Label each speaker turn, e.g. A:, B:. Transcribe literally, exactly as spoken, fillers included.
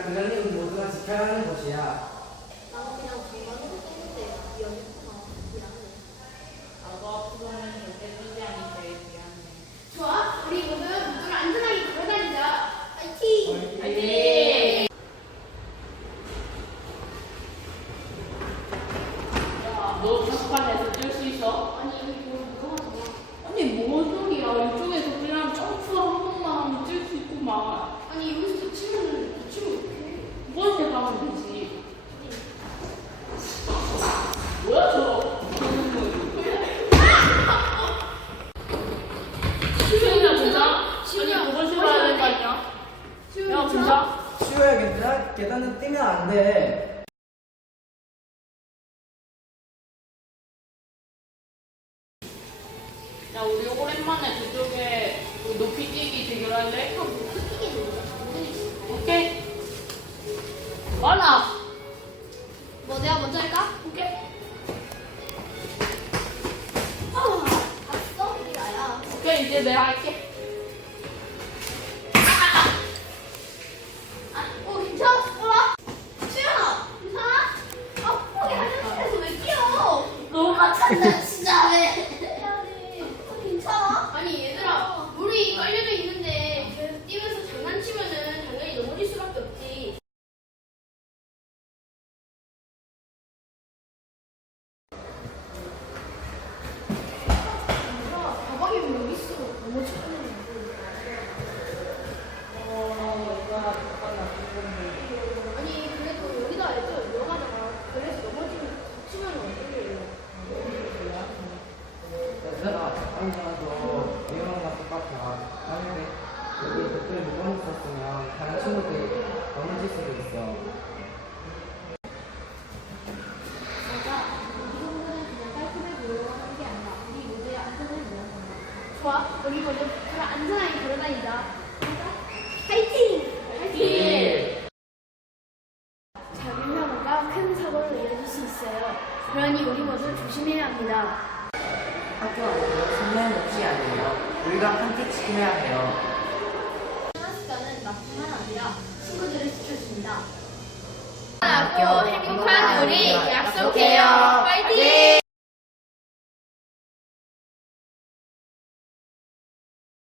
A: 그런 일 모두가 지켜가는 것이야.
B: 나는 그냥 장난으로 했는데 미안했구나. 미안해.
C: 나도 앞으로는 절대 쓰지 않을 제일 미안해.
B: 좋아, 우리 모두 모두를 안전하게 걸어다니자. 파이팅!
C: 화이팅! 야, 너 장판에서 뛸 수 있어?
B: 아니 여기 뭐 무서워하잖아.
C: 아니, 뭔 소리야. 이쪽에서 그냥 점프 한 번만 하면 뛸 수 있구만.
B: 아니 여기서 치면 다치면 어떡해?
C: 이번에 가면 되지. 뭐야, 저? 수영이나 진짜? 아니, 그걸 싫어야 되는 거 아니야? 야, 진짜?
A: 쉬워야 괜찮아? 계단을 뛰면 안 돼.
C: 야, 우리 오랜만에 저쪽에 그 높이 뛰기 대결할래? 오케이. 와라.
B: 뭐 내가 먼저 할까?
C: 오케이.
B: 아, 봤어? 이게 나야.
C: 오케이, 이제 내가 할게.
B: 아, 어 괜찮아? 어? 수연아, 괜찮아? 아, 거기 화장실에서 왜 뛰어?
C: 너무 깜짝이야.
B: 진짜 왜? 미안해. 어, 괜찮아? 아니 얘들아, 물이 깔려져 있는데 계속 뛰면서 장난치면은 당연히 넘어질 수밖에 없지. 얘들아, 가방이 왜 여기 있어? 넘어지면
C: 어, 이거 잠깐 놔둘 건데.
B: 아니 그래도 여기다 애들 들어가잖아. 그래서 넘어지면 다치면 어떡해.
A: 얘들아, 잠깐만도 위험한 거 똑같아. 만약에 여기 댓글 못 있었으면 다른 친구들이 넘어질 수도 있어.
B: 맞아. 이 정도는 그냥 깔끔해 보려고 하는 게 아니라 우리 모두의 안전을 위한 건가. 좋아. 우리 모두 그럼 안전하게 걸어다니자. 가자. 파이팅!
C: 예.
B: 작은 사고가 큰 사고를 이어질 수 있어요. 그러니 우리 모두 조심해야 합니다.
A: 학교 안에도 성냥 없이 아니에요. 우리가 함께 지켜야 해요.
B: 하나씩가는 나뿐만 아니라 친구들을 지켜줍니다.
C: 학교 행복한 우리
B: 약속해요. 파이팅!